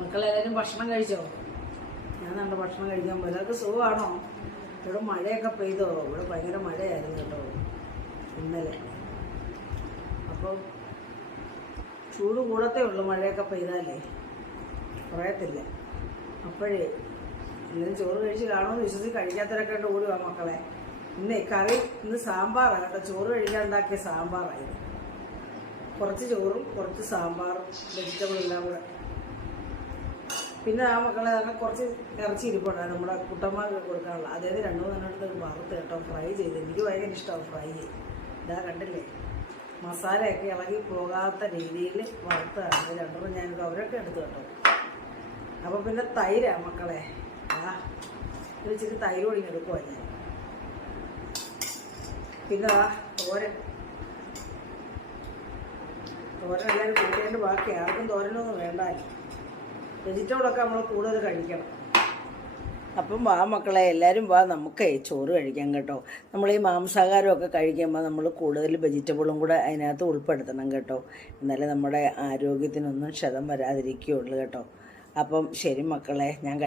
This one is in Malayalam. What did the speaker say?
മക്കളെല്ലാവരും ഭക്ഷണം കഴിച്ചോ? ഞാൻ നല്ല ഭക്ഷണം കഴിക്കാൻ പോയി. അതൊക്കെ സുഖമാണോ? ഇവിടെ മഴയൊക്കെ പെയ്തോ? ഇവിടെ ഭയങ്കര മഴയായിരുന്നു കേട്ടോ ഇന്നലെ. അപ്പോൾ ചൂട് കൂടത്തേ ഉള്ളൂ മഴയൊക്കെ പെയ്താലേ, പറയത്തില്ല. അപ്പോഴേ എല്ലാവരും ചോറ് കഴിച്ച് കാണുമെന്ന് വിശ്വസിച്ച് കഴിക്കാത്തവരൊക്കെ ആയിട്ട് ഓടുക മക്കളെ. കറി ഇന്ന് സാമ്പാറാണ് കേട്ടോ. ചോറ് കഴിക്കാൻ ഉണ്ടാക്കിയ സാമ്പാറായിരുന്നു. കുറച്ച് ചോറും കുറച്ച് സാമ്പാറും വെജിറ്റബിൾ എല്ലാം കൂടെ. പിന്നെ ആ മക്കളെ അങ്ങനെ കുറച്ച് ഇറച്ചി ഇരിപ്പുണ്ട് നമ്മുടെ കുട്ടന്മാർക്ക് കൊടുക്കാനുള്ള. അതായത് 2-3 വറുത്ത് കേട്ടോ, ഫ്രൈ ചെയ്ത്. എനിക്ക് ഭയങ്കര ഇഷ്ടമാണ് ഫ്രൈ ചെയ്ത്. ഇതാ കണ്ടില്ലേ, മസാലയൊക്കെ ഇളകി പോകാത്ത രീതിയിൽ വറുത്താണ്. 2 ഞാനിത് അവരൊക്കെ എടുത്തു കേട്ടോ. അപ്പോൾ പിന്നെ തൈരാണ് മക്കളെ. ഇത് ഇച്ചിരി തൈര് ഒടിഞ്ഞെടുക്കുവാണ് ഞാൻ. പിന്നെ തോരൻ എല്ലാവരും കൂട്ടേണ്ട ബാക്കി. ആർക്കും തോരനൊന്നും വേണ്ടാലും വെജിറ്റബിളൊക്കെ നമ്മൾ കൂടുതൽ കഴിക്കണം. അപ്പം വാ മക്കളെ, എല്ലാവരും വാ, നമുക്ക് ചോറ് കഴിക്കാം കേട്ടോ. നമ്മൾ ഈ മാംസാഹാരമൊക്കെ കഴിക്കുമ്പോൾ നമ്മൾ കൂടുതൽ വെജിറ്റബിളും കൂടെ അതിനകത്ത് ഉൾപ്പെടുത്തണം കേട്ടോ. എന്നാലേ നമ്മുടെ ആരോഗ്യത്തിനൊന്നും ക്ഷതം വരാതിരിക്കുകയുള്ളൂ കേട്ടോ. അപ്പം ശരി മക്കളെ, ഞാൻ